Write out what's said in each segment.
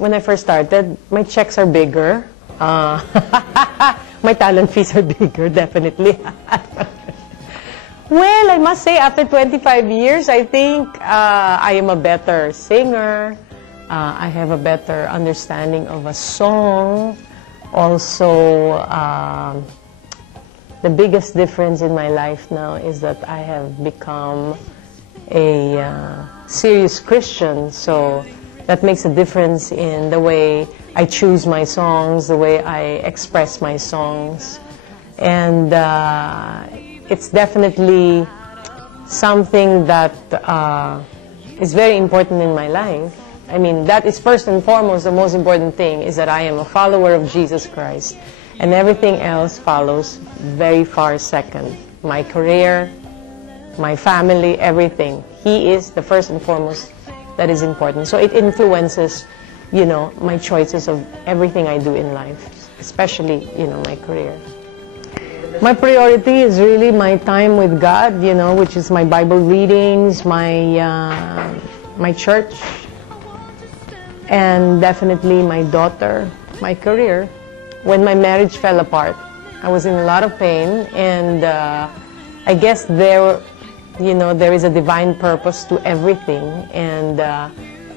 when I first started, my checks are bigger. My talent fees are bigger, definitely. Well, I must say, after 25 years, I think I am a better singer. I have a better understanding of a song. Also, the biggest difference in my life now is that I have become a serious Christian. So that makes a difference in the way I choose my songs, the way I express my songs. And it's definitely something that is very important in my life. I mean, that is first and foremost the most important thing, is that I am a follower of Jesus Christ. And everything else follows very far second. My career, my family, everything. He is the first and foremost that is important. So it influences, you know, my choices of everything I do in life, especially, you know, my career. My priority is really my time with God, you know, which is my Bible readings, my church, and definitely my daughter, my career. When my marriage fell apart, I was in a lot of pain, and I guess there is a divine purpose to everything, and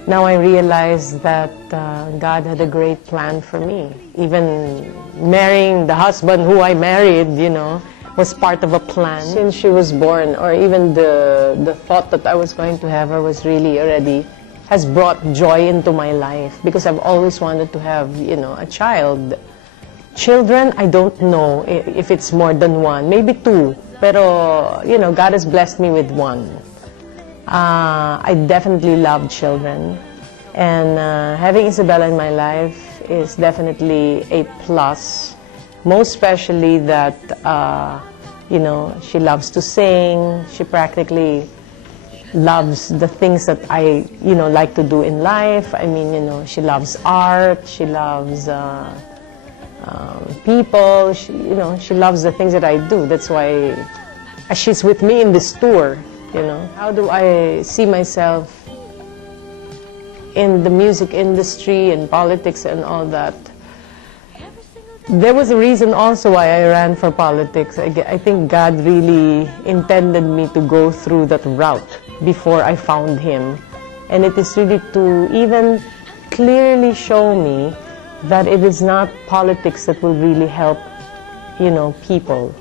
now I realize that God had a great plan for me. Even marrying the husband who I married, you know, was part of a plan. Since she was born, or even the thought that I was going to have her was really already, has brought joy into my life, because I've always wanted to have, you know, a child. Children, I don't know if it's more than one, maybe two. Pero, you know, God has blessed me with one. I definitely love children, and having Isabella in my life is definitely a plus, most especially that, you know, she loves to sing. She practically loves the things that I, you know, like to do in life. I mean, you know, she loves art, she loves people, you know, she loves the things that I do. That's why she's with me in this tour, you know. How do I see myself in the music industry and politics and all that? There was a reason also why I ran for politics. I think God really intended me to go through that route before I found Him. And it is really to even clearly show me that it is not politics that will really help, you know, people.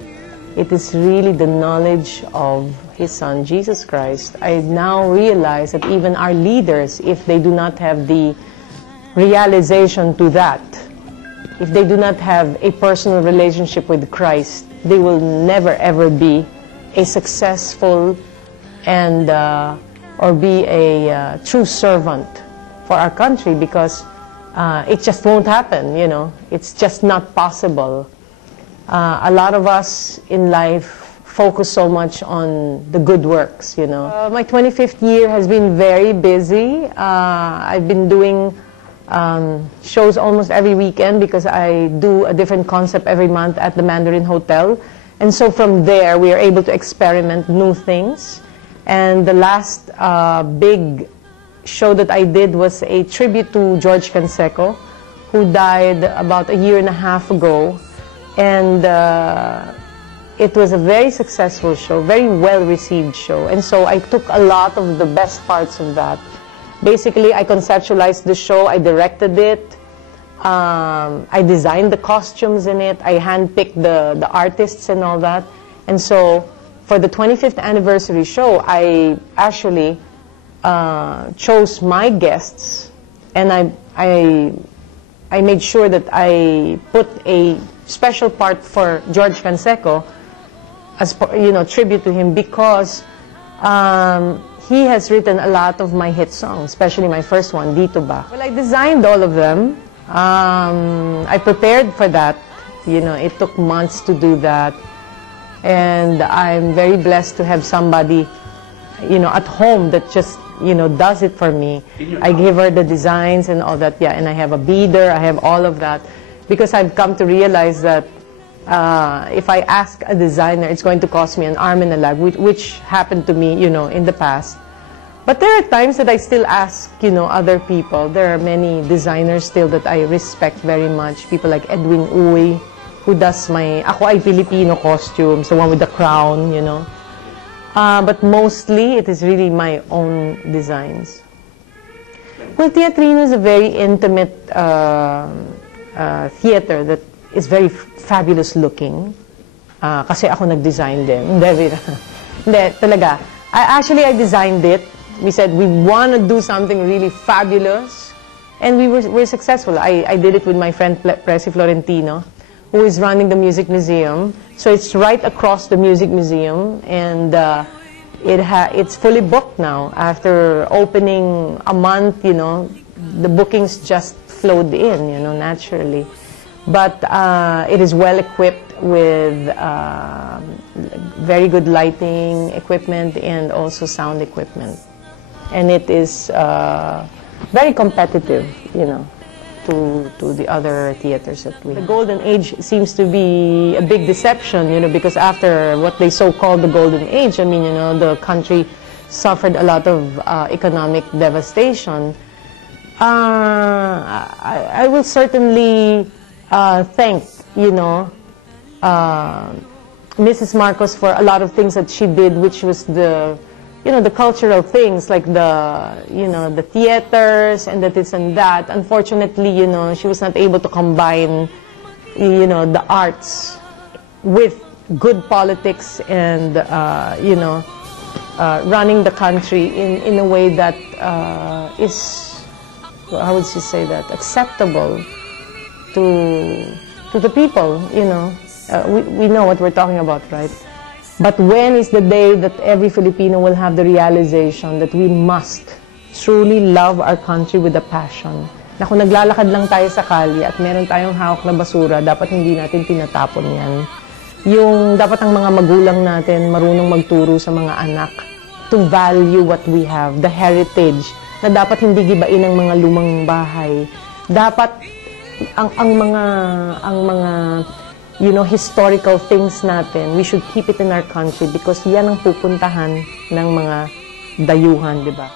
It is really the knowledge of His Son, Jesus Christ. I now realize that even our leaders, if they do not have the realization to that, if they do not have a personal relationship with Christ, they will never ever be a successful and or be a true servant for our country, because it just won't happen, you know. It's just not possible. A lot of us in life focus so much on the good works, you know. My 25th year has been very busy. I've been doing shows almost every weekend, because I do a different concept every month at the Mandarin Hotel. And so from there, we are able to experiment new things. And the last big show that I did was a tribute to George Canseco, who died about a year and a half ago. And it was a very successful show, very well-received show. And so I took a lot of the best parts of that. Basically, I conceptualized the show, I directed it, I designed the costumes in it, I handpicked the artists and all that. And so for the 25th anniversary show, I actually chose my guests, and I made sure that I put a special part for George Canseco as, you know, tribute to him, because he has written a lot of my hit songs, especially my first one, Dito Ba. Well, I designed all of them. I prepared for that. You know, it took months to do that. And I'm very blessed to have somebody, you know, at home that just, you know, does it for me. I give her the designs and all that, yeah, and I have a beader, I have all of that, because I've come to realize that if I ask a designer, it's going to cost me an arm and a leg, which happened to me, you know, in the past. But there are times that I still ask, other people. There are many designers still that I respect very much. People like Edwin Uy, who does ako ay Filipino costumes, the one with the crown, But mostly, it is really my own designs. Well, Teatrino is a very intimate theater that is very fabulous looking. Kasi ako nag-design din. Hindi, talaga. I designed it. We said we want to do something really fabulous, and we're successful. I did it with my friend Presi Florentino, who is running the Music Museum. So it's right across the Music Museum, and it's fully booked now. After opening a month, the bookings just flowed in, naturally. But it is well equipped with very good lighting equipment and also sound equipment. And it is very competitive, to the other theaters that we have. The Golden Age seems to be a big deception, because after what they so-called the Golden Age, the country suffered a lot of economic devastation. I will certainly thank, Mrs. Marcos for a lot of things that she did, which was the cultural things like the theaters and the this and that. Unfortunately, she was not able to combine, the arts with good politics and, running the country in a way that is, how would you say that, acceptable to the people, we know what we're talking about, right? But when is the day that every Filipino will have the realization that we must truly love our country with a passion? Na kung naglalakad lang tayo sa kalye at meron tayong hawak na basura, dapat hindi natin tinatapon yan. Dapat ang mga magulang natin marunong magturo sa mga anak to value what we have, the heritage, na dapat hindi gibain ang mga lumang bahay. Dapat ang mga historical things natin, we should keep it in our country because yan ang pupuntahan ng mga dayuhan, di ba?